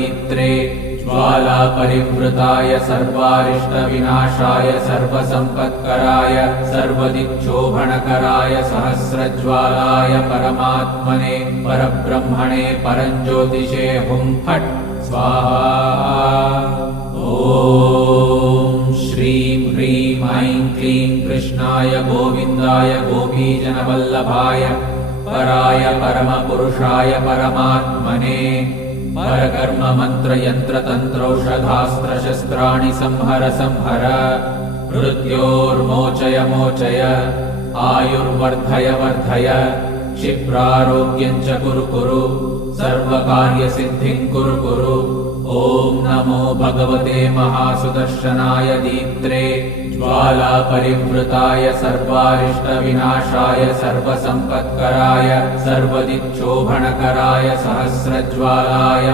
दीप्त्रे ज्वालापरिवृताय सर्वारिष्टविनाशाय सर्वसम्पत्कराय सर्वदिक्शोभनकराय सहस्रज्वालाय परमात्मने परब्रह्मणे परञ्ज्योतिषे हुं फट् स्वाहा। ॐ श्रीं ह्रीं ऐं क्लीं कृष्णाय गोविन्दाय गोपीजनवल्लभाय पराय परमपुरुषाय परमात्मने परकर्म मंत्र यंत्र तंत्रौषधास्त्र शस्त्राणि संहर संहर मृत्योर्मोचय मोचय आयुर्वर्धय वर्धय क्षिप्रारोग्यं च कुरु कुरु सर्वकार्यसिद्धिं कुरु कुरु। ॐ नमो भगवते महासुदर्शनाय दीप्त्रे ज्वालापरिवृताय सर्वारिष्टविनाशाय सर्वसम्पत्कराय सर्वदिक्शोभनकराय सहस्रज्वालाय